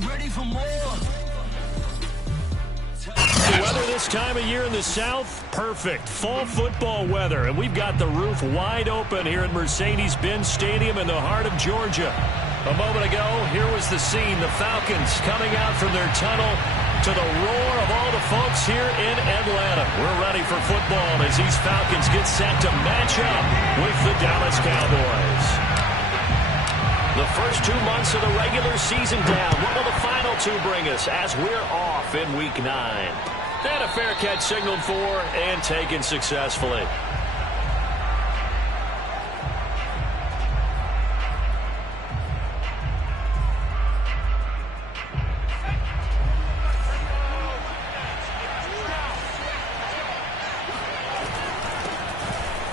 ready for more. The weather this time of year in the South, perfect. Fall football weather, and we've got the roof wide open here at Mercedes-Benz Stadium in the heart of Georgia. A moment ago, here was the scene. The Falcons coming out from their tunnel to the roar of all the folks here in Atlanta. We're ready for football as these Falcons get set to match up with the Dallas Cowboys. The first 2 months of the regular season down. What will the final 2 bring us as we're off in Week 9? And a fair catch signaled for and taken successfully.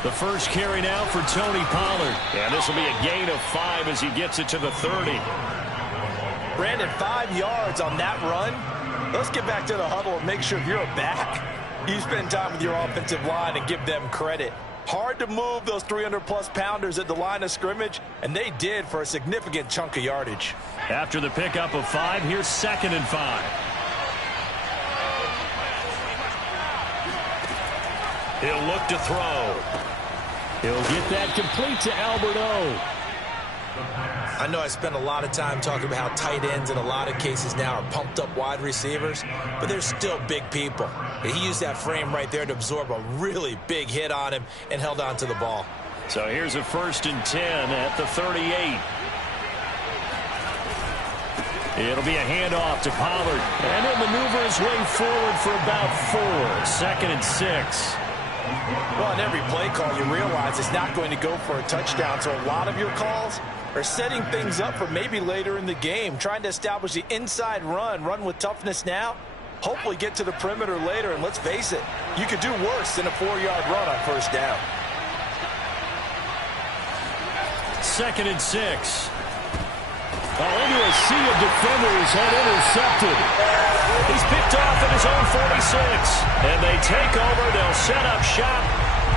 The first carry now for Tony Pollard. And this will be a gain of 5 as he gets it to the 30. Brandon, 5 yards on that run. Let's get back to the huddle and make sure if you're a back, you spend time with your offensive line and give them credit. Hard to move those 300-plus pounders at the line of scrimmage, and they did for a significant chunk of yardage. After the pickup of 5, here's 2nd and 5. He'll look to throw. He'll get that complete to Albert O. I know I spent a lot of time talking about how tight ends in a lot of cases now are pumped up wide receivers, but they're still big people. He used that frame right there to absorb a really big hit on him and held on to the ball. So here's a 1st and 10 at the 38. It'll be a handoff to Pollard, and he'll maneuver his way forward for about 4. 2nd and 6. Well, in every play call, you realize it's not going to go for a touchdown, so a lot of your calls are setting things up for maybe later in the game, trying to establish the inside run with toughness now, hopefully get to the perimeter later, and let's face it, you could do worse than a 4-yard run on 1st down. 2nd and 6. Into a sea of defenders and intercepted. He's picked off at his own 46. And they take over. They'll set up shop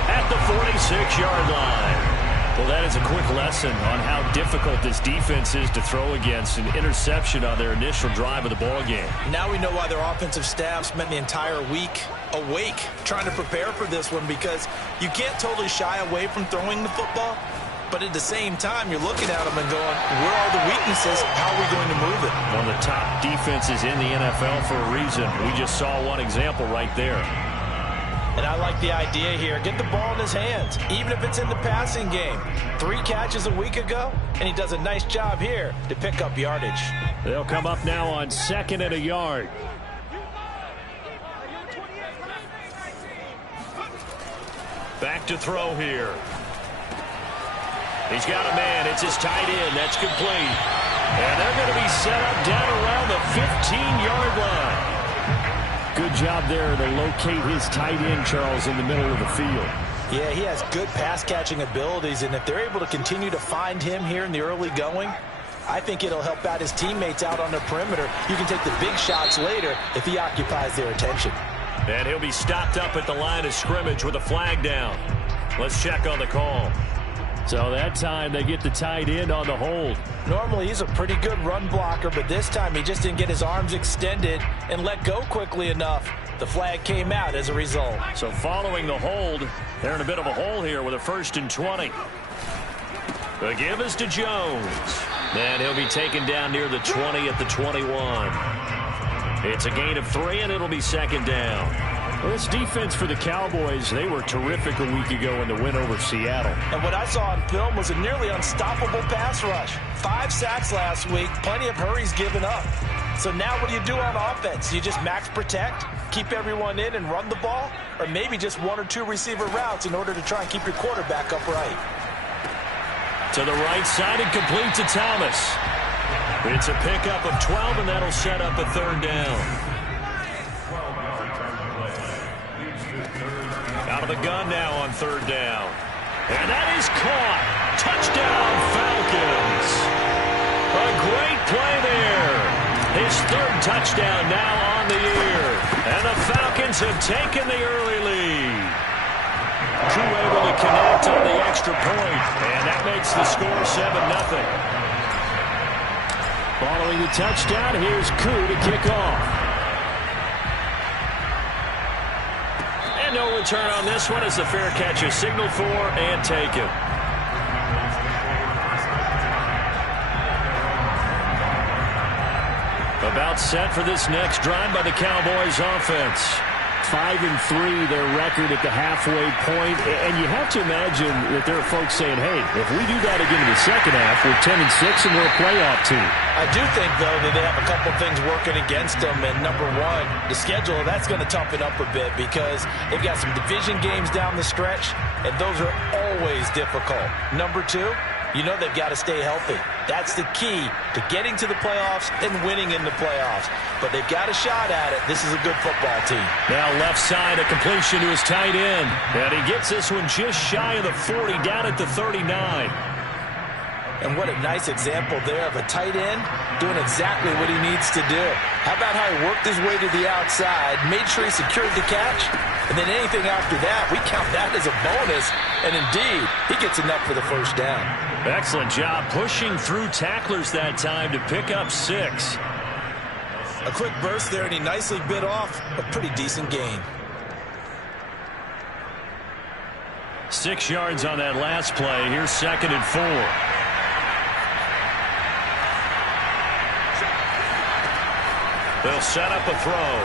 at the 46-yard line. Well, that is a quick lesson on how difficult this defense is to throw against. An interception on their initial drive of the ball game. Now we know why their offensive staff spent the entire week awake trying to prepare for this one, because you can't totally shy away from throwing the football. But at the same time, you're looking at them and going, where are the weaknesses? How are we going to move it? One of the top defenses in the NFL for a reason. We just saw one example right there. And I like the idea here. Get the ball in his hands, even if it's in the passing game. 3 catches a week ago, and he does a nice job here to pick up yardage. They'll come up now on 2nd and a yard. Back to throw here. He's got a man. It's his tight end. That's complete. And they're going to be set up down around the 15-yard line. Good job there to locate his tight end, Charles, in the middle of the field. Yeah, he has good pass-catching abilities, and if they're able to continue to find him here in the early going, I think it'll help out his teammates out on the perimeter. You can take the big shots later if he occupies their attention. And he'll be stopped up at the line of scrimmage with a flag down. Let's check on the call. So that time they get the tight end on the hold. Normally he's a pretty good run blocker, but this time he just didn't get his arms extended and let go quickly enough. The flag came out as a result. So following the hold, they're in a bit of a hole here with a 1st and 20. The give is to Jones. And he'll be taken down near the 20 at the 21. It's a gain of 3, and it'll be 2nd down. Well, this defense for the Cowboys, they were terrific a week ago in the win over Seattle. And what I saw on film was a nearly unstoppable pass rush. 5 sacks last week, plenty of hurries given up. So now what do you do on offense? You just max protect, keep everyone in and run the ball? Or maybe just 1 or 2 receiver routes in order to try and keep your quarterback upright? To the right side and complete to Thomas. It's a pickup of 12, and that'll set up a 3rd down. Out of the gun now on 3rd down. And that is caught. Touchdown, Falcons. A great play there. His 3rd touchdown now on the year. And the Falcons have taken the early lead. Crew able to connect on the extra point. And that makes the score 7-0. Following scoring the touchdown. Here's Koo to kick off. And no return on this one as the fair catch is signaled for and taken. About set for this next drive by the Cowboys offense. 5-3 their record at the halfway point, and you have to imagine that there are folks saying, hey, if we do that again in the second half, we're 10-6 and we're a playoff team. I do think, though, that they have a couple things working against them, and number one, the schedule, that's going to toughen up a bit because they've got some division games down the stretch, and those are always difficult. Number two, you know they've got to stay healthy. That's the key to getting to the playoffs and winning in the playoffs. But they've got a shot at it. This is a good football team. Now left side, a completion to his tight end. And he gets this one just shy of the 40, down at the 39. And what a nice example there of a tight end doing exactly what he needs to do. How about how he worked his way to the outside, made sure he secured the catch, and then anything after that, we count that as a bonus. And indeed, he gets enough for the first down. Excellent job pushing through tacklers that time to pick up 6. A quick burst there, and he nicely bit off a pretty decent gain. 6 yards on that last play. Here's 2nd and 4. They'll set up a throw.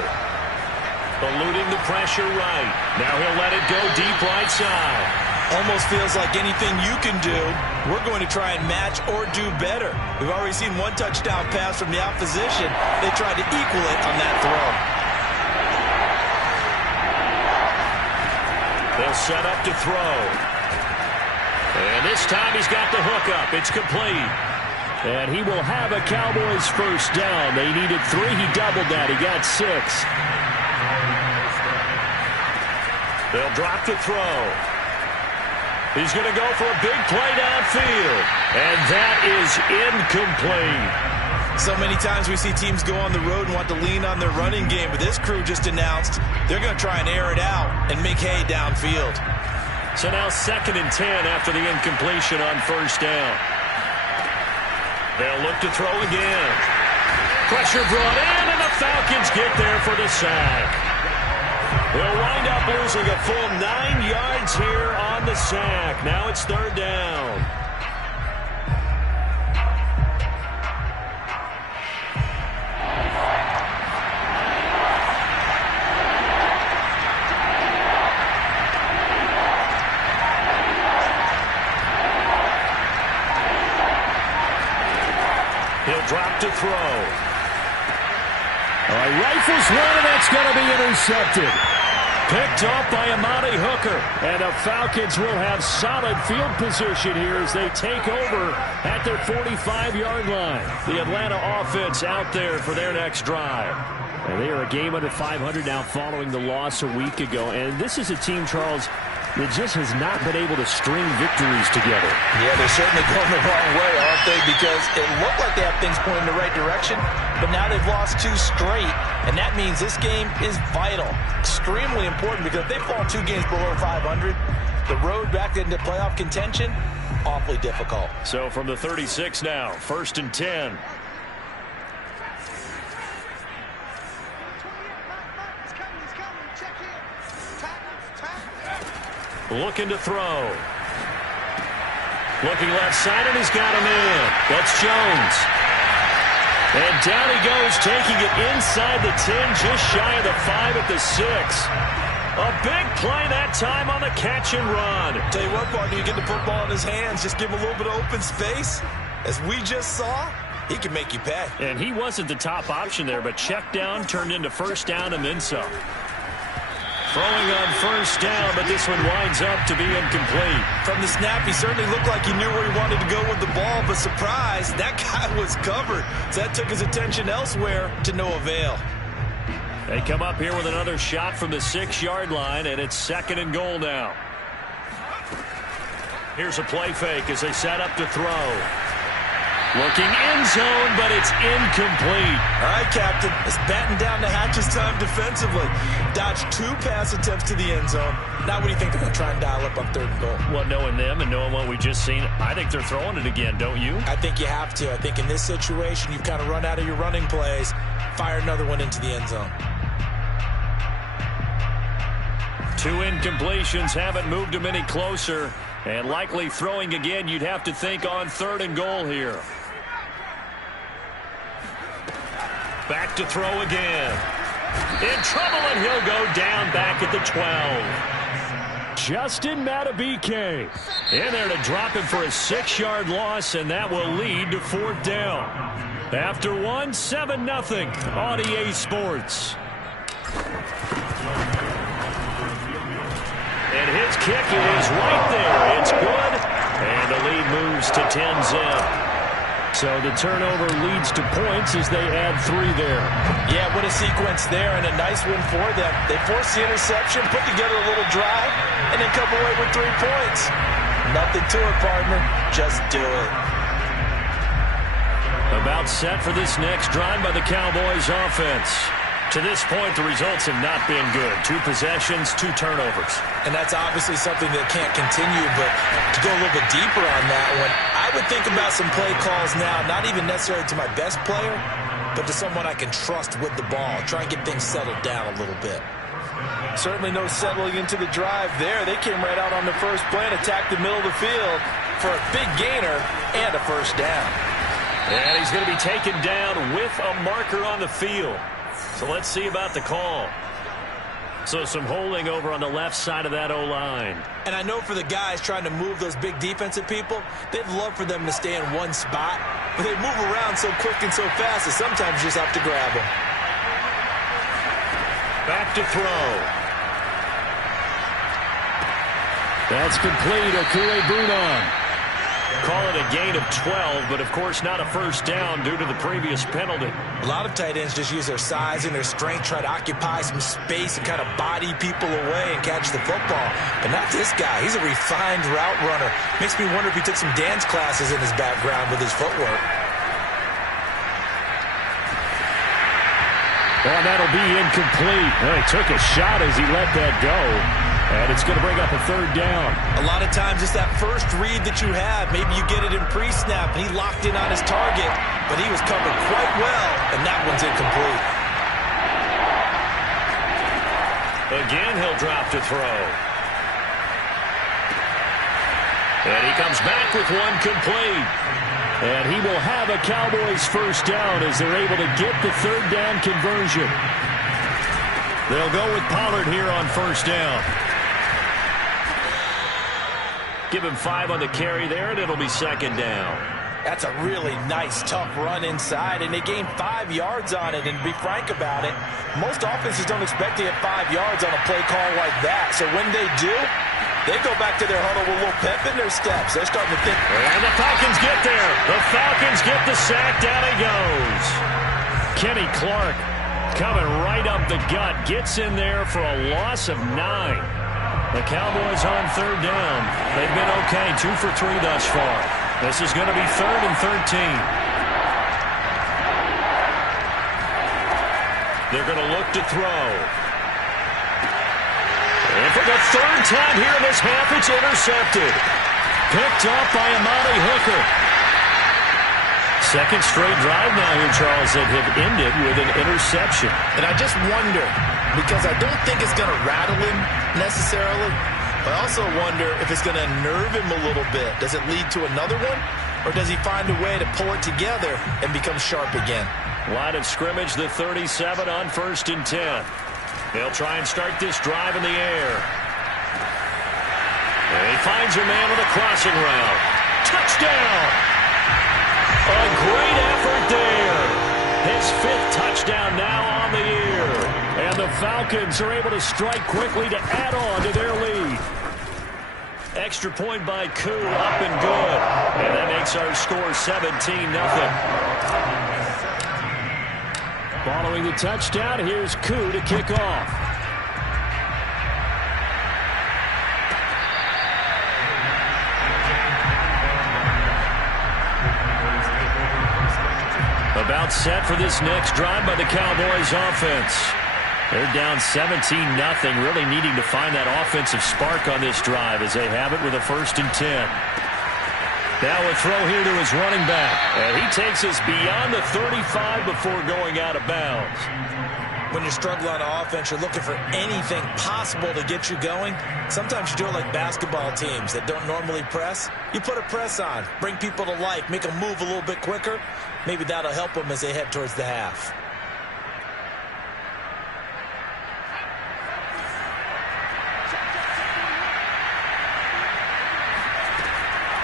Eluding the pressure right. Now he'll let it go deep right side. Almost feels like anything you can do, we're going to try and match or do better. We've already seen one touchdown pass from the opposition. They tried to equal it on that throw. They'll set up to throw. And this time he's got the hook up. It's complete. And he will have a Cowboys first down. They needed 3. He doubled that. He got 6. They'll drop the throw. He's going to go for a big play downfield. And that is incomplete. So many times we see teams go on the road and want to lean on their running game, but this crew just announced they're going to try and air it out and make hay downfield. So now 2nd and 10 after the incompletion on first down. They'll look to throw again. Pressure brought in, and the Falcons get there for the sack. They'll wind up losing a full 9 yards here on the sack. Now it's 3rd down. He'll drop to throw. Rifles one, and that's going to be intercepted. Picked off by Amani Hooker. And the Falcons will have solid field position here as they take over at their 45-yard line. The Atlanta offense out there for their next drive. And they are a game under 500 now following the loss a week ago. And this is a team, Charles, that just has not been able to string victories together. Yeah, they're certainly going the wrong way, aren't they? Because it looked like they have things pointing in the right direction, but now they've lost 2 straight, and that means this game is vital, extremely important, because if they fall 2 games below 500, the road back into playoff contention, awfully difficult. So from the 36 now, 1st and 10. Looking to throw. Looking left side, and he's got him in. That's Jones. And down he goes, taking it inside the 10, just shy of the 5 at the 6. A big play that time on the catch and run. Tell you what, partner, you get the football in his hands, just give him a little bit of open space. As we just saw, he can make you pay. And he wasn't the top option there, but check down turned into first down and then some. Throwing on first down, but this one winds up to be incomplete. From the snap, he certainly looked like he knew where he wanted to go with the ball, but surprise, that guy was covered. So that took his attention elsewhere to no avail. They come up here with another shot from the 6-yard line, and it's 2nd and goal now. Here's a play fake as they set up to throw. Looking end zone, but it's incomplete. All right, Captain. It's batten down the hatches time defensively. Dodged 2 pass attempts to the end zone. Now what do you think they're going to try and dial up on 3rd and goal? Well, knowing them and knowing what we just seen, I think they're throwing it again, don't you? I think you have to. I think in this situation, you've kind of run out of your running plays. Fire another one into the end zone. 2 incompletions haven't moved him any closer. And likely throwing again, you'd have to think on 3rd and goal here. Back to throw again. In trouble, and he'll go down back at the 12. Justin Madubuike in there to drop him for a 6-yard loss, and that will lead to 4th down. After 1, 7-0 on EA Sports. And his kick is right there. It's good. And the lead moves to 10-zip. So the turnover leads to points as they add 3 there. Yeah, what a sequence there, and a nice win for them. They forced the interception, put together a little drive, and then come away with 3 points. Nothing to it, partner. Just do it. About set for this next drive by the Cowboys offense. To this point, the results have not been good. 2 possessions, 2 turnovers. And that's obviously something that can't continue, but to go a little bit deeper on that one, I would think about some play calls now, not even necessarily to my best player, but to someone I can trust with the ball. Try and get things settled down a little bit. Certainly no settling into the drive there. They came right out on the first play and attacked the middle of the field for a big gainer and a 1st down. And he's going to be taken down with a marker on the field. So let's see about the call. So some holding over on the left side of that O-line. And I know for the guys trying to move those big defensive people, they'd love for them to stay in one spot, but they move around so quick and so fast that sometimes you just have to grab them. Back to throw. That's complete. Okue-Bunon. Call it a gain of 12, but of course not a 1st down due to the previous penalty. A lot of tight ends just use their size and their strength, try to occupy some space and kind of body people away and catch the football. But not this guy. He's a refined route runner. Makes me wonder if he took some dance classes in his background with his footwork. Well, that'll be incomplete. Well, he took a shot as he let that go. And it's going to bring up a 3rd down. A lot of times it's that first read that you have. Maybe you get it in pre-snap, and he locked in on his target, but he was covered quite well, and that one's incomplete. Again, he'll drop to throw. And he comes back with one complete. And he will have a Cowboys 1st down as they're able to get the 3rd down conversion. They'll go with Pollard here on 1st down. Give him 5 on the carry there, and it'll be 2nd down. That's a really nice, tough run inside, and they gained 5 yards on it. And to be frank about it, most offenses don't expect to get 5 yards on a play call like that. So when they do, they go back to their huddle with a little pep in their steps. They're starting to think. And the Falcons get there. The Falcons get the sack. Down he goes. Kenny Clark coming right up the gut. Gets in there for a loss of 9. The Cowboys on 3rd down. They've been okay. 2 for 3 thus far. This is going to be 3rd and 13. They're going to look to throw. And for the 3rd time here in this half, it's intercepted. Picked up by Amani Hooker. 2nd straight drive now here, Charles, that have ended with an interception. And I just wonder, because I don't think it's going to rattle him necessarily, but I also wonder if it's going to nerve him a little bit. Does it lead to another one, or does he find a way to pull it together and become sharp again? Line of scrimmage, the 37 on 1st and 10. They'll try and start this drive in the air. And he finds a man with a crossing route. Touchdown! A great effort there. His 5th touchdown now on the year. And the Falcons are able to strike quickly to add on to their lead. Extra point by Koo, up and good. And that makes our score 17-0. Following the touchdown, here's Koo to kick off. About set for this next drive by the Cowboys offense. They're down 17-0, really needing to find that offensive spark on this drive as they have it with a 1st and 10. Now a throw here to his running back. And he takes us beyond the 35 before going out of bounds. When you're struggling on offense, you're looking for anything possible to get you going. Sometimes you do it like basketball teams that don't normally press. You put a press on, bring people to life, make them move a little bit quicker. Maybe that'll help them as they head towards the half.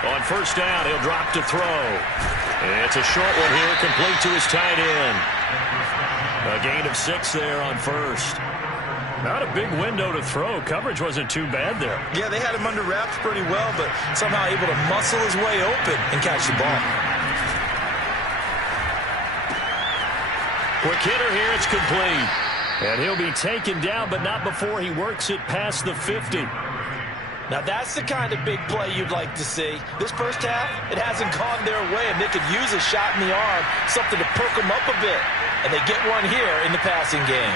On 1st down, he'll drop to throw. It's a short one here, complete to his tight end. A gain of 6 there on 1st. Not a big window to throw. Coverage wasn't too bad there. Yeah, they had him under wraps pretty well, but somehow able to muscle his way open and catch the ball. Quick hitter here, it's complete. And he'll be taken down, but not before he works it past the 50. Now that's the kind of big play you'd like to see. This first half, it hasn't gone their way, and they could use a shot in the arm, something to perk them up a bit. And they get one here in the passing game.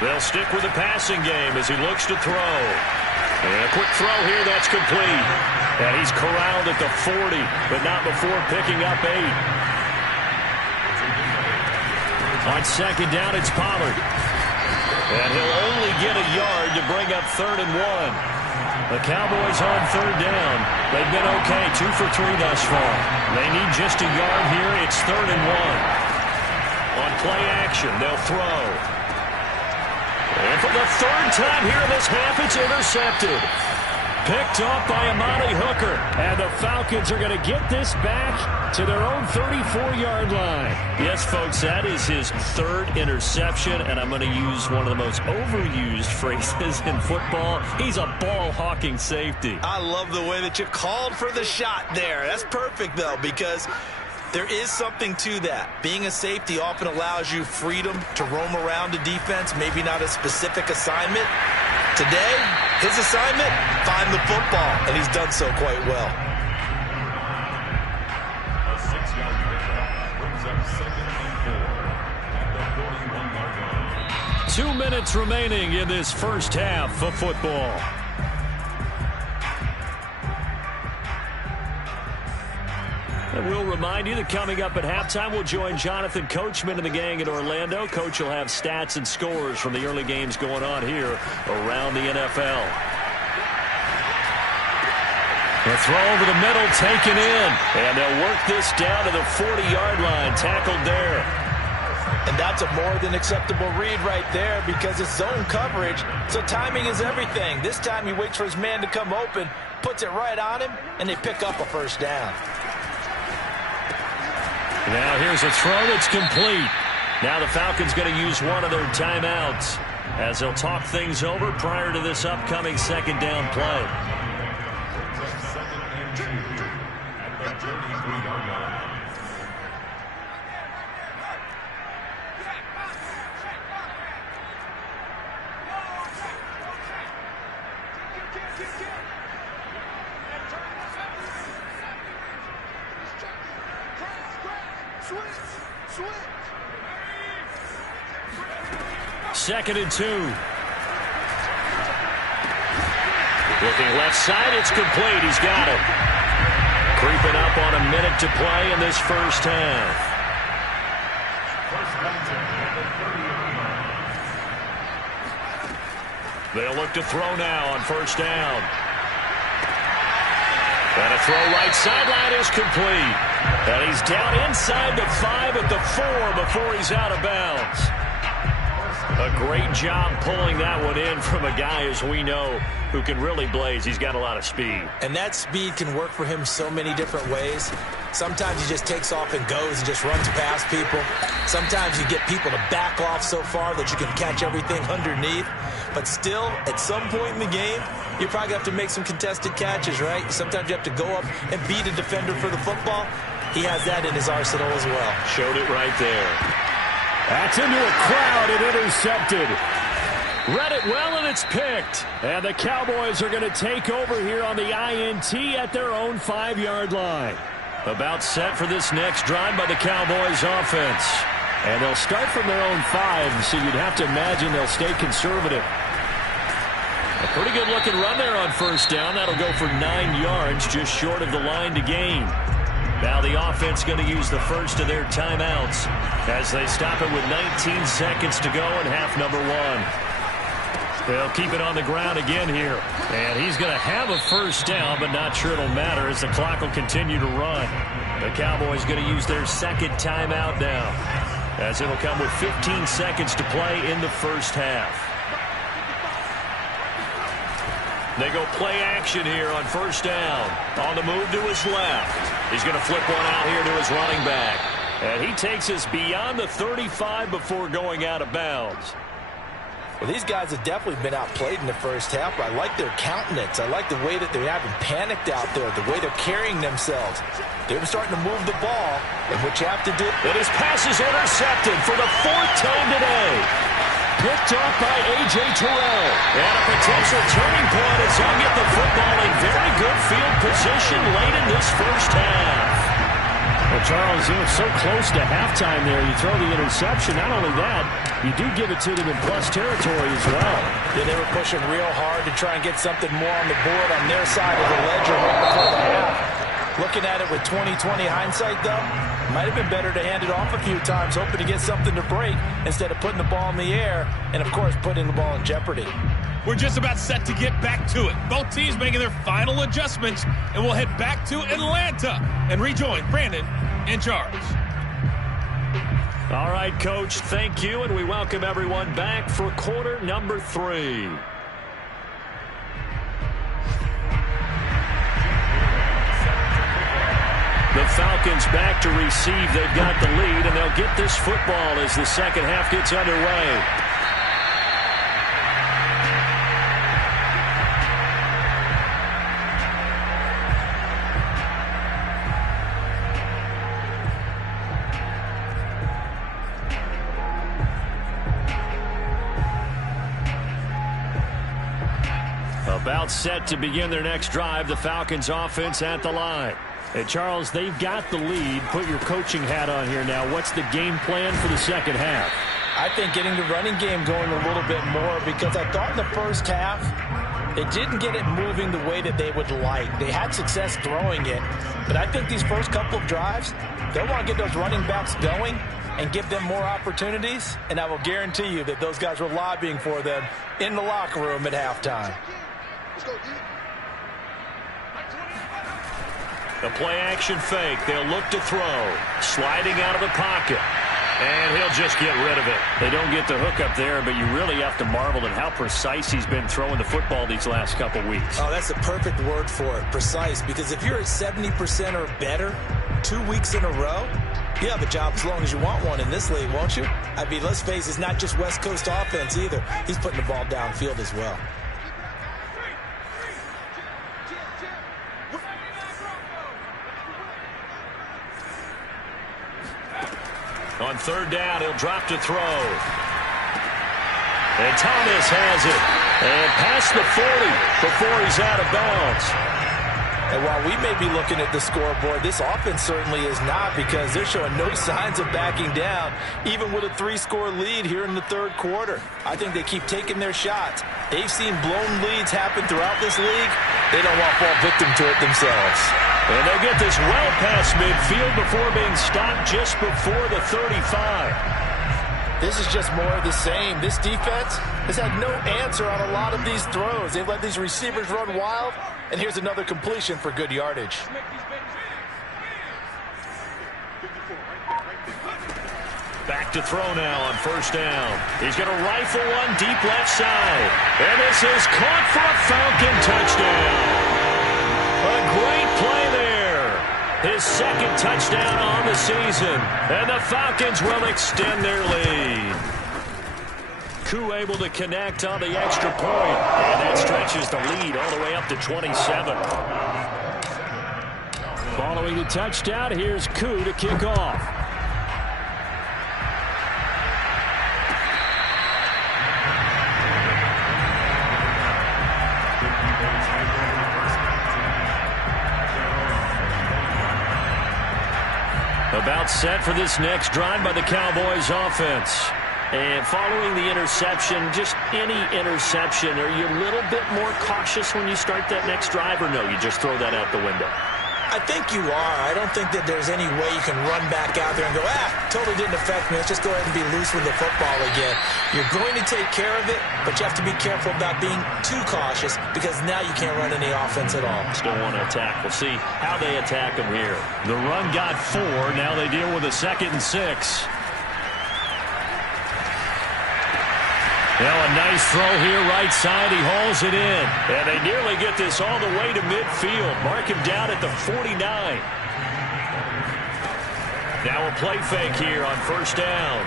They'll stick with the passing game as he looks to throw. And a quick throw here, that's complete. And he's corralled at the 40, but not before picking up 8. On 2nd down, it's Pollard. And he'll only get a yard to bring up 3rd and 1. The Cowboys on 3rd down. They've been okay, 2 for 3 thus far. They need just a yard here. It's 3rd and 1. On play action, they'll throw. And for the 3rd time here in this half, it's intercepted. Picked off by Amani Hooker. And the Falcons are going to get this back to their own 34-yard line. Yes, folks, that is his 3rd interception, and I'm going to use one of the most overused phrases in football. He's a ball-hawking safety. I love the way that you called for the shot there. That's perfect, though, because there is something to that. Being a safety often allows you freedom to roam around the defense, maybe not a specific assignment. Today, his assignment, find the football, and he's done so quite well. A 6-yard pickup brings up 2nd and 4 at the 41-yard line. 2 minutes remaining in this first half of football. And we'll remind you that coming up at halftime, we'll join Jonathan Coachman and the gang in Orlando. Coach will have stats and scores from the early games going on here around the NFL. The throw over the middle, taken in. And they'll work this down to the 40-yard line, tackled there. And that's a more than acceptable read right there because it's zone coverage, so timing is everything. This time he waits for his man to come open, puts it right on him, and they pick up a 1st down. Now here's a throw that's complete. Now the Falcons going to use one of their timeouts as they'll talk things over prior to this upcoming 2nd down play. 2nd and 2 at the 33-yard line. Second and 2. Looking left side, it's complete. He's got it. Creeping up on a minute to play in this first half. They'll look to throw now on 1st down. And a throw right sideline is complete. And he's down inside the 5 at the 4 before he's out of bounds. A great job pulling that one in from a guy, as we know, who can really blaze. He's got a lot of speed. And that speed can work for him so many different ways. Sometimes he just takes off and goes and just runs past people. Sometimes you get people to back off so far that you can catch everything underneath. But still, at some point in the game, you probably have to make some contested catches, right? Sometimes you have to go up and beat a defender for the football. He has that in his arsenal as well. Showed it right there. That's into a crowd and intercepted. Read it well, and it's picked. And the Cowboys are going to take over here on the INT at their own 5-yard line. About set for this next drive by the Cowboys offense. And they'll start from their own 5, so you'd have to imagine they'll stay conservative. A pretty good looking run there on first down. That'll go for 9 yards, just short of the line to gain. Now the offense going to use the first of their timeouts as they stop it with 19 seconds to go in half number 1. They'll keep it on the ground again here. And he's going to have a first down, but not sure it'll matter as the clock will continue to run. The Cowboys going to use their second timeout now, as it'll come with 15 seconds to play in the first half. They go play action here on first down. On the move to his left. He's going to flip one out here to his running back. And he takes us beyond the 35 before going out of bounds. Well, these guys have definitely been outplayed in the first half, but I like their countenance. I like the way that they haven't panicked out there, the way they're carrying themselves. They're starting to move the ball, and what you have to do... And his pass is intercepted for the 4th time today. Picked off by A.J. Terrell. And a potential turning point as he'll get the football in very good field position late in this first half. Well, Charles, you were so close to halftime there. You throw the interception. Not only that, you do give it to them in plus territory as well. Yeah, they were pushing real hard to try and get something more on the board on their side of the ledger right before the half. Looking at it with 20/20 hindsight, though, might have been better to hand it off a few times, hoping to get something to break instead of putting the ball in the air and, of course, putting the ball in jeopardy. We're just about set to get back to it. Both teams making their final adjustments, and we'll head back to Atlanta and rejoin Brandon and Charles. All right, Coach, thank you, and we welcome everyone back for quarter number 3. The Falcons back to receive. They've got the lead, and they'll get this football as the second half gets underway. About set to begin their next drive, the Falcons offense at the line. And Charles, they've got the lead. Put your coaching hat on here now. What's the game plan for the second half? I think getting the running game going a little bit more, because I thought in the first half they didn't get it moving the way that they would like. They had success throwing it, but I think these first couple of drives, they'll want to get those running backs going and give them more opportunities, and I will guarantee you that those guys were lobbying for them in the locker room at halftime. The play-action fake. They'll look to throw. Sliding out of the pocket. And he'll just get rid of it. They don't get the hook up there, but you really have to marvel at how precise he's been throwing the football these last couple weeks. Oh, that's the perfect word for it, precise. Because if you're at 70% or better 2 weeks in a row, you have a job as long as you want one in this league, won't you? I mean, let's face it, it's not just West Coast offense either. He's putting the ball downfield as well. On third down, he'll drop to throw. And Thomas has it. And past the 40 before he's out of bounds. And while we may be looking at the scoreboard, this offense certainly is not, because they're showing no signs of backing down, even with a 3-score lead here in the third quarter. I think they keep taking their shots. They've seen blown leads happen throughout this league. They don't want to fall victim to it themselves. And they'll get this well past midfield before being stopped just before the 35. This is just more of the same. This defense has had no answer on a lot of these throws. They've let these receivers run wild, and here's another completion for good yardage. Back to throw now on first down. He's going to rifle one deep left side. And this is caught for a Falcon touchdown. A great play there. His second touchdown on the season. And the Falcons will extend their lead. Koo able to connect on the extra point. And that stretches the lead all the way up to 27. Following the touchdown, here's Koo to kick off. About set for this next drive by the Cowboys offense. And following the interception, just any interception, are you a little bit more cautious when you start that next drive, or no, you just throw that out the window? I think you are. I don't think that there's any way you can run back out there and go, totally didn't affect me. Let's just go ahead and be loose with the football again. You're going to take care of it, but you have to be careful about being too cautious because now you can't run any offense at all. Still want to attack. We'll see how they attack them here. The run got 4. Now they deal with a 2nd and 6. Now a nice throw here right side. He hauls it in. And they nearly get this all the way to midfield. Mark him down at the 49. Now a play fake here on 1st down.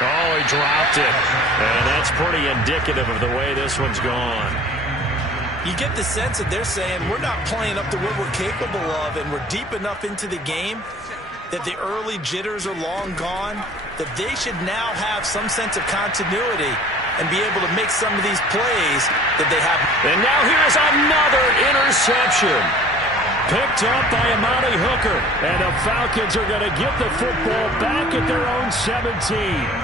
Oh, he dropped it. And that's pretty indicative of the way this one's gone. You get the sense that they're saying we're not playing up to what we're capable of, and we're deep enough into the game that the early jitters are long gone, that they should now have some sense of continuity and be able to make some of these plays that they have. And now here's another interception. Picked up by Amani Hooker. And the Falcons are going to get the football back at their own 17.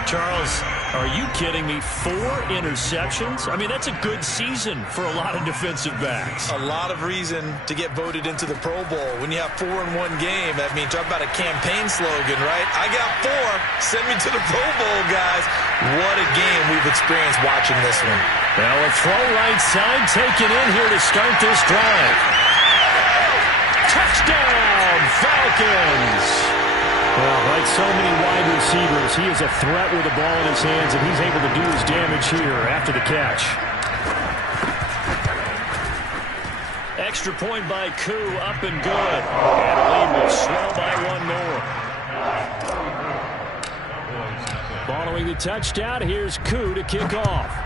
Charles, are you kidding me? 4 interceptions? I mean, that's a good season for a lot of defensive backs. A lot of reason to get voted into the Pro Bowl. When you have 4 in one game, I mean, talk about a campaign slogan, right? I got 4. Send me to the Pro Bowl, guys. What a game we've experienced watching this one. Now a throw right side taken in here to start this drive. Touchdown, Falcons! Well, like so many wide receivers, he is a threat with the ball in his hands, and he's able to do his damage here after the catch. Extra point by Koo, up and good. And the lead will swell by 1 more. Following the touchdown, here's Koo to kick off.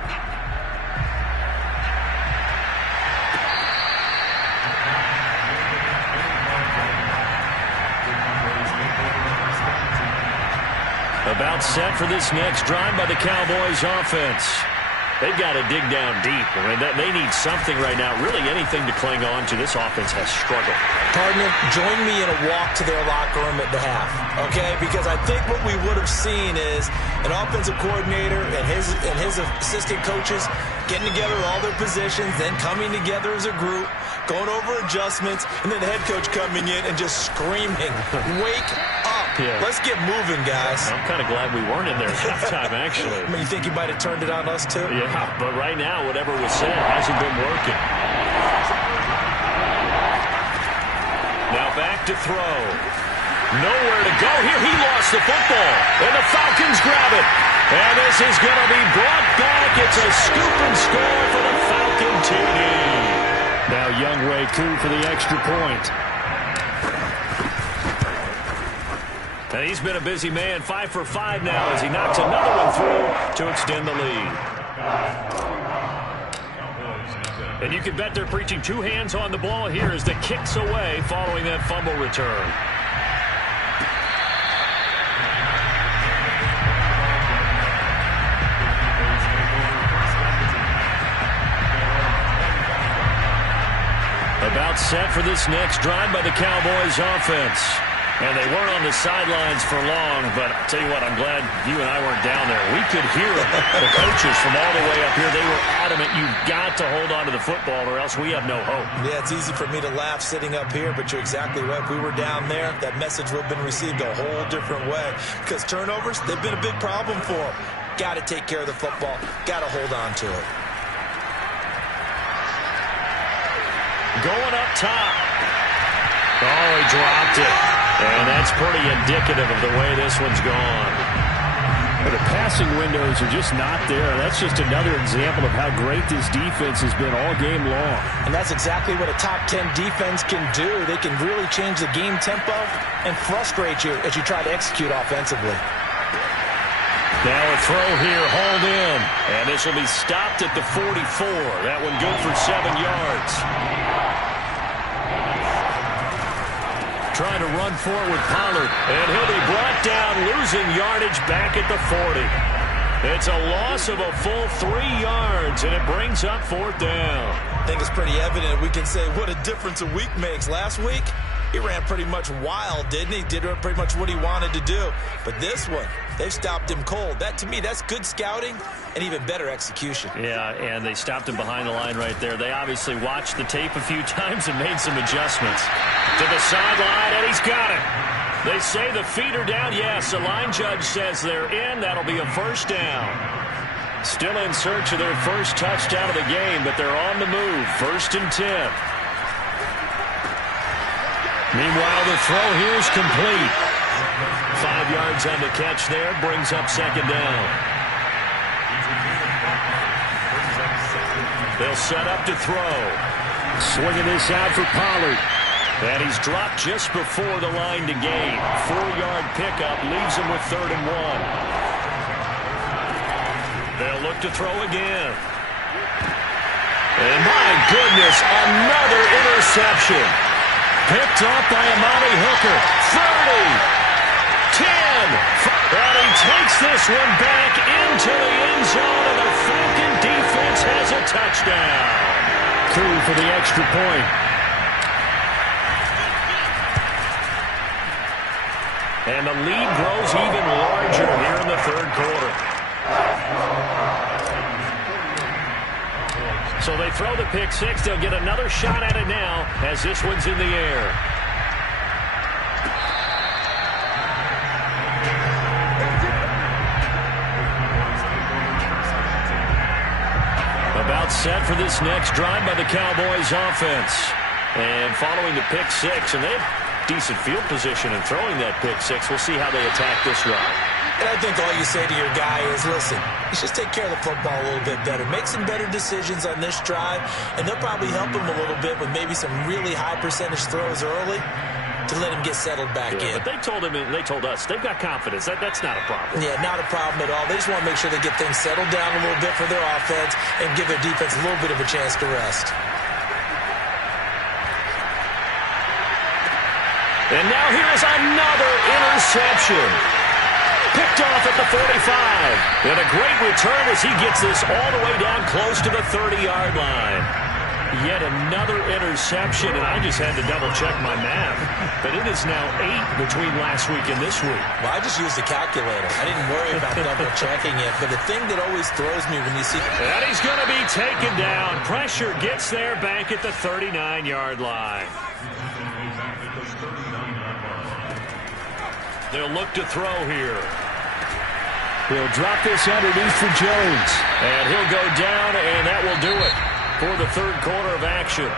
About set for this next drive by the Cowboys offense. They've got to dig down deep. I mean, they need something right now, really anything to cling on to. This offense has struggled. Partner, join me in a walk to their locker room at the half, okay? Because I think what we would have seen is an offensive coordinator and his assistant coaches getting together all their positions, then coming together as a group, going over adjustments, and then the head coach coming in and just screaming, wake up. Yeah. Let's get moving, guys. I'm kind of glad we weren't in there at halftime, actually. I mean, you think he might have turned it on us, too? Yeah, but right now, whatever was said hasn't been working. Now back to throw. Nowhere to go here. He lost the football, and the Falcons grab it. And this is going to be brought back. It's a scoop and score for the Falcon TD. Now Younghoe Koo for the extra point. And he's been a busy man, 5 for 5 now as he knocks another one through to extend the lead. And you can bet they're preaching 2 hands on the ball here as the kicks away following that fumble return. About set for this next drive by the Cowboys offense. And they weren't on the sidelines for long, but I'll tell you what, I'm glad you and I weren't down there. We could hear the coaches from all the way up here. They were adamant, you've got to hold on to the football or else we have no hope. Yeah, it's easy for me to laugh sitting up here, but you're exactly right. If we were down there, that message would have been received a whole different way. Because turnovers, they've been a big problem for them. Got to take care of the football. Got to hold on to it. Going up top. Oh, he dropped it. And that's pretty indicative of the way this one's gone. Well, the passing windows are just not there. That's just another example of how great this defense has been all game long. And that's exactly what a top 10 defense can do. They can really change the game tempo and frustrate you as you try to execute offensively. Now a throw here, hauled in. And this will be stopped at the 44. That one good for 7 yards. Trying to run forward with Pollard. And he'll be brought down, losing yardage back at the 40. It's a loss of a full 3 yards, and it brings up 4th down. I think it's pretty evident we can say what a difference a week makes. Last week, He ran pretty much wild, didn't he? Did pretty much what he wanted to do. But this one, they've stopped him cold. That, to me, that's good scouting and even better execution. Yeah, and they stopped him behind the line right there. They obviously watched the tape a few times and made some adjustments. To the sideline, and he's got it. They say the feet are down. Yes, the line judge says they're in. That'll be a first down. Still in search of their first touchdown of the game, but they're on the move. 1st and 10. Meanwhile, the throw here is complete. 5 yards on the catch there, brings up 2nd down. They'll set up to throw. Swinging this out for Pollard. And he's dropped just before the line to gain. 4-yard pickup leaves him with 3rd and 1. They'll look to throw again. And my goodness, another interception. Picked off by Amani Hooker. 30, 10. And he takes this one back into the end zone, and the Falcon defense has a touchdown. Coup for the extra point. And the lead grows even larger here in the 3rd quarter. So they throw the pick six. They'll get another shot at it now as this one's in the air. About set for this next drive by the Cowboys offense. And following the pick six, and they have decent field position in throwing that pick six. We'll see how they attack this drive. And I think all you say to your guy is, listen, let's just take care of the football a little bit better. Make some better decisions on this drive, and they'll probably help him a little bit with maybe some really high percentage throws early to let him get settled back in. But they told him, and they told us, they've got confidence. That's not a problem. Yeah, not a problem at all. They just want to make sure they get things settled down a little bit for their offense and give their defense a little bit of a chance to rest. And now here is another interception. Picked off at the 45. And a great return as he gets this all the way down close to the 30-yard line. Yet another interception, and I just had to double-check my math. But it is now 8 between last week and this week. Well, I just used a calculator. I didn't worry about double-checking it. But the thing that always throws me when you see... And he's going to be taken down. Pressure gets there back at the 39-yard line. They'll look to throw here. He'll drop this underneath for Jones. And he'll go down, and that will do it for the 3rd quarter of action.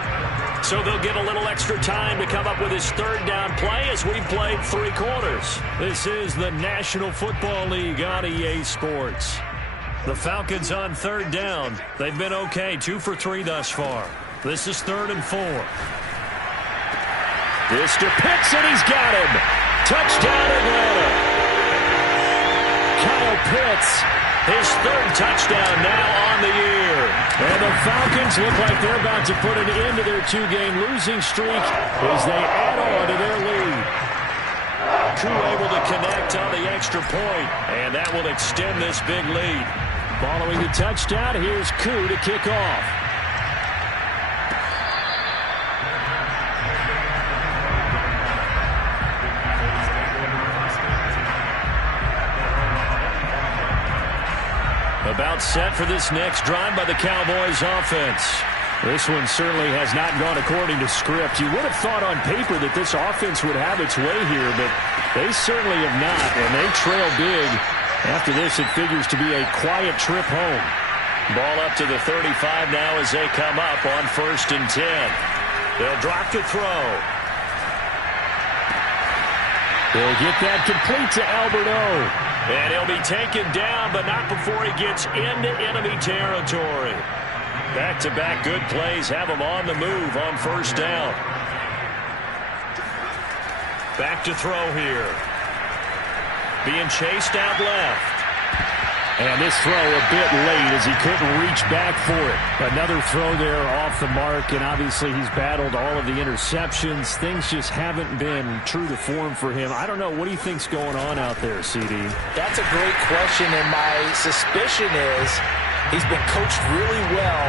So they'll get a little extra time to come up with his 3rd down play as we've played 3 quarters. This is the National Football League on EA Sports. The Falcons on 3rd down. They've been okay, 2 for 3 thus far. This is 3rd and 4. This to Pitts, and he's got him. Touchdown, Atlanta. Kyle Pitts, his 3rd touchdown now on the year. And the Falcons look like they're about to put an end to their 2-game losing streak as they add on to their lead. Koo able to connect on the extra point, and that will extend this big lead. Following the touchdown, here's Koo to kick off. About set for this next drive by the Cowboys offense. This one certainly has not gone according to script. You would have thought on paper that this offense would have its way here, but they certainly have not, and they trail big. After this, it figures to be a quiet trip home. Ball up to the 35 now as they come up on 1st and 10. They'll drop to throw. They'll get that complete to Albert O. And he'll be taken down, but not before he gets into enemy territory. Back-to-back good plays have him on the move on 1st down. Back to throw here. Being chased out left. And this throw a bit late as he couldn't reach back for it. Another throw there off the mark, and obviously he's battled all of the interceptions. Things just haven't been true to form for him. I don't know. What do you think's going on out there, CD? That's a great question, and my suspicion is he's been coached really well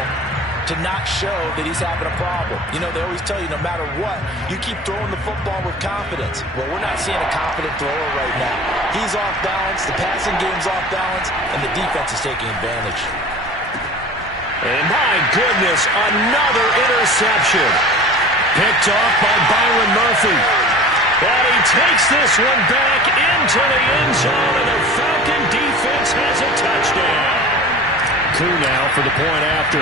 to not show that he's having a problem. You know, they always tell you no matter what, you keep throwing the football with confidence. Well, we're not seeing a confident thrower right now. He's off balance, the passing game's off balance, and the defense is taking advantage. And my goodness, another interception. Picked off by Byron Murphy. And he takes this one back into the end zone, and the Falcon defense has a touchdown. Coup now for the point after.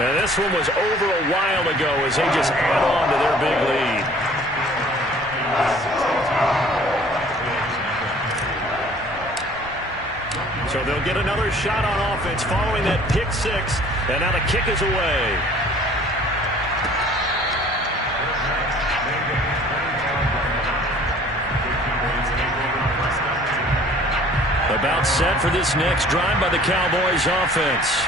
And this one was over a while ago as they just add on to their big lead. So they'll get another shot on offense following that pick six. And now the kick is away. About set for this next drive by the Cowboys offense.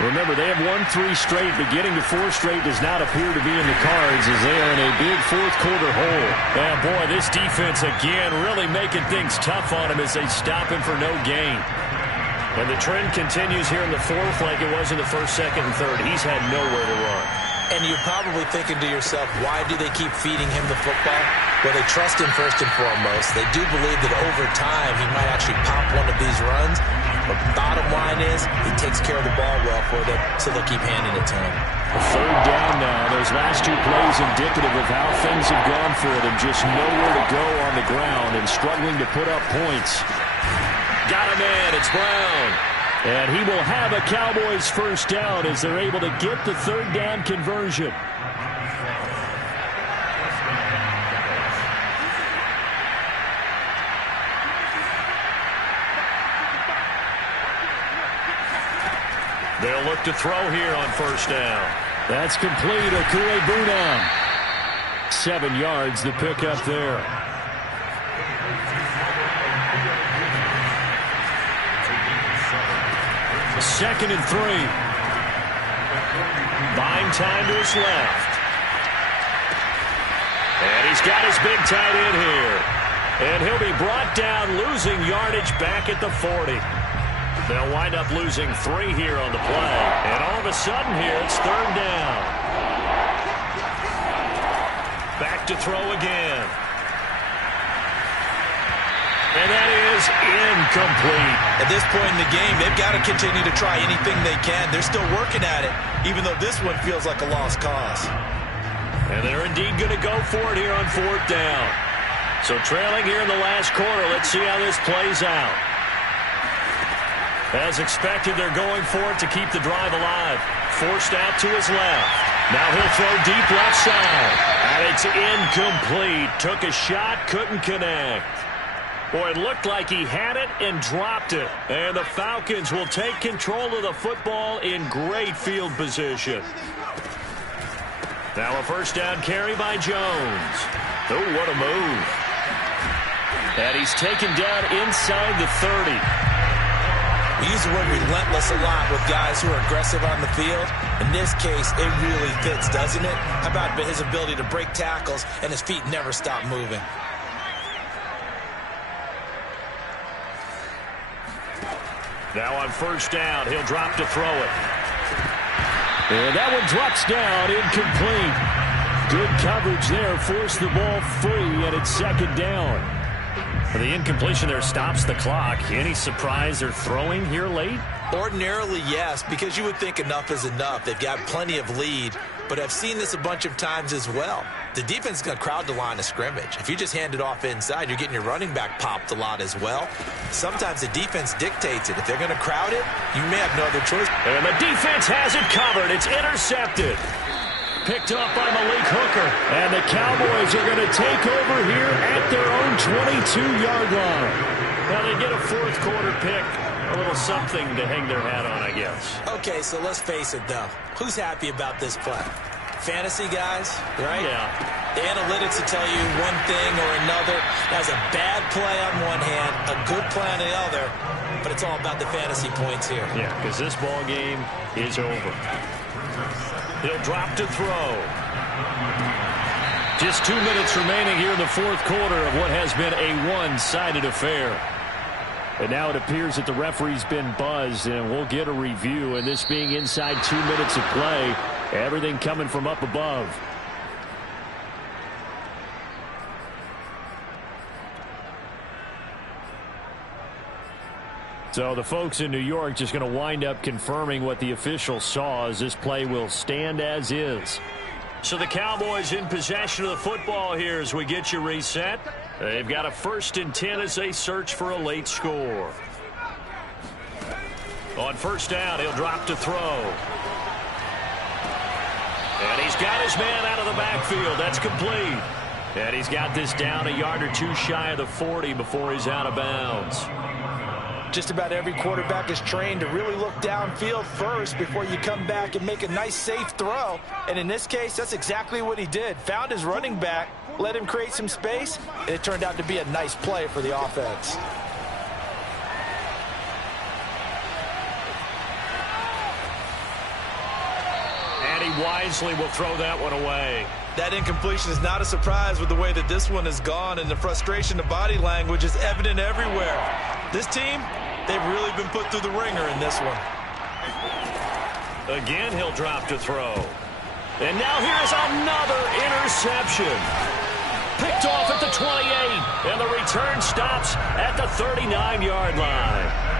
Remember, they have won 3 straight, but getting to 4 straight does not appear to be in the cards as they are in a big fourth-quarter hole. Yeah, boy, this defense again really making things tough on him as they stop him for no gain. And the trend continues here in the fourth like it was in the first, second, and third. He's had nowhere to run. And you're probably thinking to yourself, why do they keep feeding him the football? Well, they trust him first and foremost. They do believe that over time he might actually pop one of these runs. But the bottom line is he takes care of the ball well for them, so they'll keep handing it to him. Third down now. Those last 2 plays indicative of how things have gone for them. Just nowhere to go on the ground and struggling to put up points. Got a man. It's Brown. And he will have a Cowboys first down as they're able to get the third down conversion. They'll look to throw here on first down. That's complete. Okue-Buna. 7 yards, the pickup there. Second and 3. Buying time to his left. And he's got his big tight end here. And he'll be brought down, losing yardage back at the 40. They'll wind up losing 3 here on the play. And all of a sudden here, it's third down. Back to throw again. And that is incomplete. At this point in the game, they've got to continue to try anything they can. They're still working at it, even though this one feels like a lost cause. And they're indeed going to go for it here on fourth down. So trailing here in the last quarter, let's see how this plays out. As expected, they're going for it to keep the drive alive. Forced out to his left. Now he'll throw deep left side. And it's incomplete. Took a shot, couldn't connect. Boy, it looked like he had it and dropped it. And the Falcons will take control of the football in great field position. Now a first down carry by Jones. Oh, what a move. And he's taken down inside the 30. We use the word relentless a lot with guys who are aggressive on the field. In this case, it really fits, doesn't it? How about his ability to break tackles and his feet never stop moving? Now on first down, he'll drop to throw it. And that one drops down, incomplete. Good coverage there, forced the ball free, and it's second down. The incompletion there stops the clock. Any surprise they're throwing here late? Ordinarily, yes, because you would think enough is enough. They've got plenty of lead, but I've seen this a bunch of times as well. The defense is going to crowd the line of scrimmage. If you just hand it off inside, you're getting your running back popped a lot as well. Sometimes the defense dictates it. If they're going to crowd it, you may have no other choice. And the defense has it covered. It's intercepted. Picked up by Malik Hooker. And the Cowboys are going to take over here at their own 22-yard line. Now they get a fourth quarter pick. A little something to hang their hat on, I guess. Okay, so let's face it, though. Who's happy about this play? Fantasy guys, right? Yeah. The analytics will tell you one thing or another. That's a bad play on one hand, a good play on the other, but it's all about the fantasy points here. Yeah, because this ball game is over. He'll drop to throw. Just 2 minutes remaining here in the fourth quarter of what has been a one-sided affair. And now it appears that the referee's been buzzed, and we'll get a review. And this being inside 2 minutes of play, everything coming from up above. So the folks in New York just going to wind up confirming what the official saw, as this play will stand as is. So the Cowboys in possession of the football here as we get you reset. They've got a 1st and 10 as they search for a late score. On 1st down, he'll drop to throw. And he's got his man out of the backfield. That's complete. And he's got this down a yard or two shy of the 40 before he's out of bounds. Just about every quarterback is trained to really look downfield first before you come back and make a nice, safe throw. And in this case, that's exactly what he did. Found his running back, let him create some space, and it turned out to be a nice play for the offense. And he wisely will throw that one away. That incompletion is not a surprise with the way that this one has gone, and the frustration of body language is evident everywhere. This team, they've really been put through the ringer in this one. Again, he'll drop to throw. And now here's another interception. Picked off at the 28, and the return stops at the 39-yard line.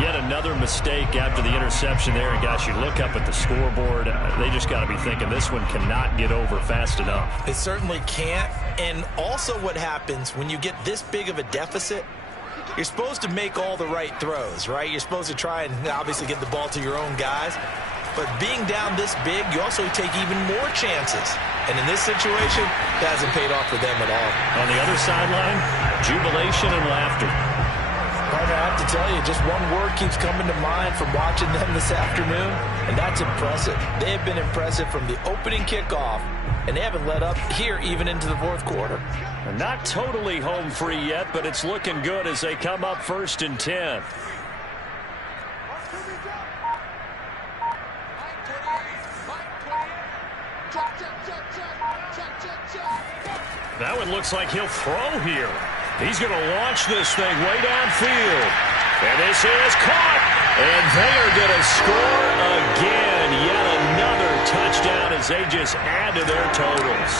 Yet another mistake after the interception there. And, gosh, you look up at the scoreboard, they just got to be thinking this one cannot get over fast enough. It certainly can't. And also what happens when you get this big of a deficit, you're supposed to make all the right throws, right? You're supposed to try and obviously get the ball to your own guys. But being down this big, you also take even more chances. And in this situation, it hasn't paid off for them at all. On the other sideline, jubilation and laughter. Partner, I have to tell you, just one word keeps coming to mind from watching them this afternoon, and that's impressive. They have been impressive from the opening kickoff, and they haven't let up here even into the 4th quarter. Not totally home free yet, but it's looking good as they come up 1st and 10. That one looks like he'll throw here. He's going to launch this thing way downfield. And this is caught. And they are going to score again. Yet another touchdown as they just add to their totals.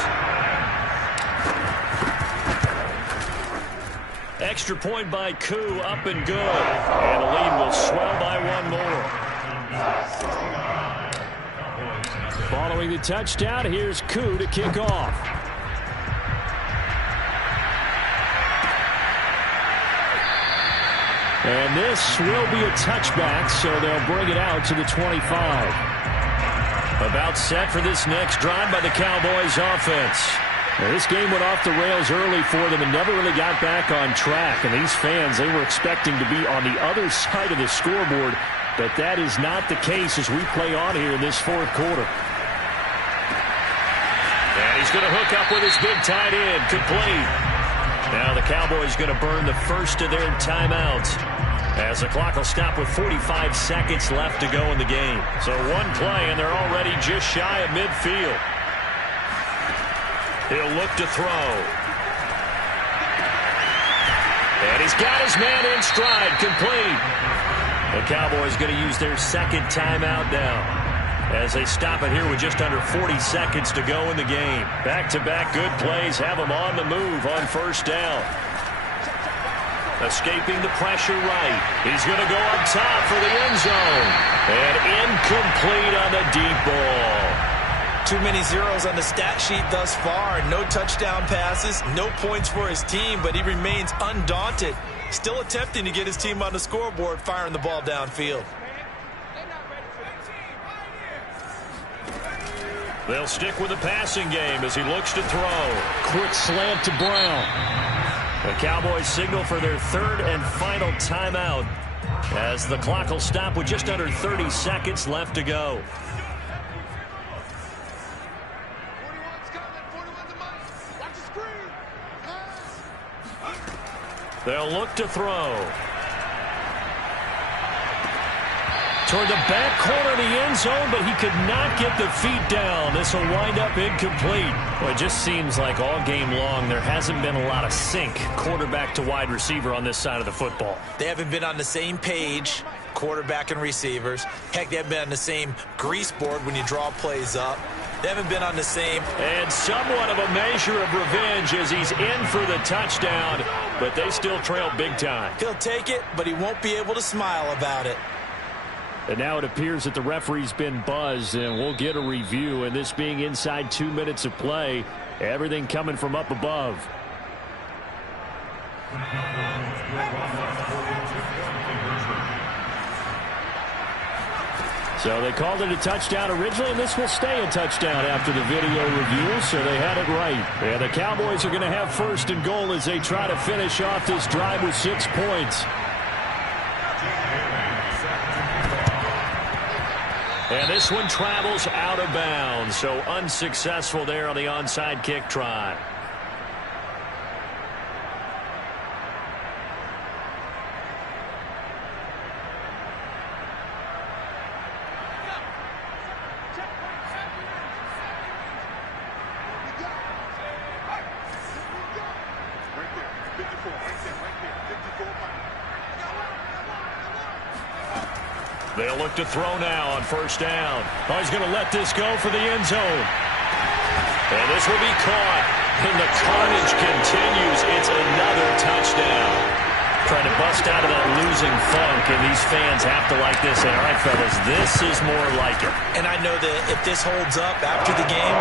Extra point by Koo, up and good. And the lead will swell by one more. Following the touchdown, here's Koo to kick off. And this will be a touchback, so they'll bring it out to the 25. About set for this next drive by the Cowboys offense. Now, this game went off the rails early for them and never really got back on track. And these fans, they were expecting to be on the other side of the scoreboard, but that is not the case as we play on here in this 4th quarter. And he's going to hook up with his big tight end, complete. Now the Cowboys going to burn the first of their timeouts as the clock will stop with 45 seconds left to go in the game. So one play, and they're already just shy of midfield. He'll look to throw. And he's got his man in stride, complete. The Cowboys going to use their 2nd timeout now as they stop it here with just under 40 seconds to go in the game. Back-to-back good plays have them on the move on 1st down. Escaping the pressure right. He's going to go up top for the end zone. And incomplete on the deep ball. Too many zeros on the stat sheet thus far. No touchdown passes, no points for his team, but he remains undaunted. Still attempting to get his team on the scoreboard, firing the ball downfield. They'll stick with the passing game as he looks to throw. Quick slant to Brown. The Cowboys signal for their 3rd and final timeout as the clock will stop with just under 30 seconds left to go. They'll look to throw. toward the back corner of the end zone, but he could not get the feet down. This will wind up incomplete. Well, it just seems like all game long there hasn't been a lot of sync quarterback to wide receiver on this side of the football. They haven't been on the same page, quarterback and receivers. Heck, they haven't been on the same grease board when you draw plays up. They haven't been on the same. And somewhat of a measure of revenge as he's in for the touchdown, but they still trail big time. He'll take it, but he won't be able to smile about it. And now it appears that the referee's been buzzed, and we'll get a review. And this being inside 2 minutes of play, everything coming from up above. So they called it a touchdown originally, and this will stay a touchdown after the video review, so they had it right. And the Cowboys are going to have first and goal as they try to finish off this drive with 6 points. And this one travels out of bounds, so unsuccessful there on the onside kick try. They'll look to throw now on first down. Oh, he's going to let this go for the end zone. And this will be caught. And the carnage continues. It's another touchdown. Trying to bust out of that losing funk, and these fans have to like this. And all right, fellas, this is more like it. And I know that if this holds up after the game,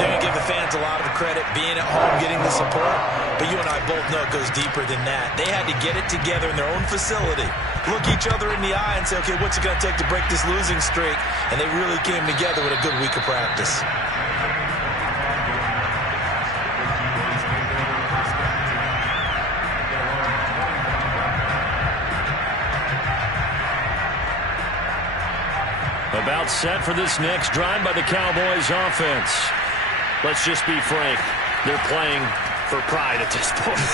they're going to give the fans a lot of the credit being at home, getting the support. But you and I both know it goes deeper than that. They had to get it together in their own facility, look each other in the eye and say, okay, what's it going to take to break this losing streak? And they really came together with a good week of practice. About set for this next drive by the Cowboys offense. Let's just be frank. They're playing for pride at this point.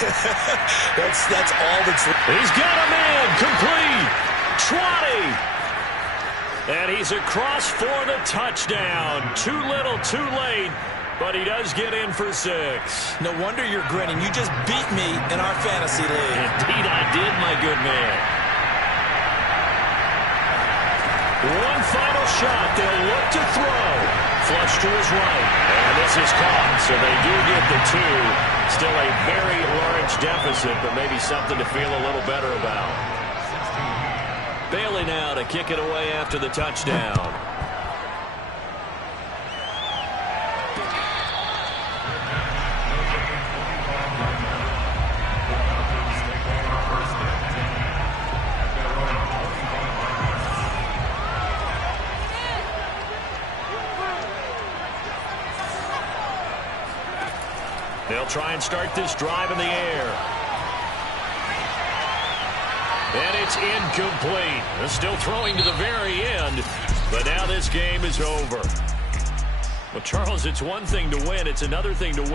that's all that's... He's got a man complete. Trotty. And he's across for the touchdown. Too little, too late. But he does get in for 6. No wonder you're grinning. You just beat me in our fantasy league. Indeed I did, my good man. One final shot. They'll look to throw. Flush to his right. And this is caught, so they do get the 2. Still a very large deficit, but maybe something to feel a little better about. Bailey now to kick it away after the touchdown. They'll try and start this drive in the air. And it's incomplete. They're still throwing to the very end, but now this game is over. Well, Charles, it's one thing to win. It's another thing to win.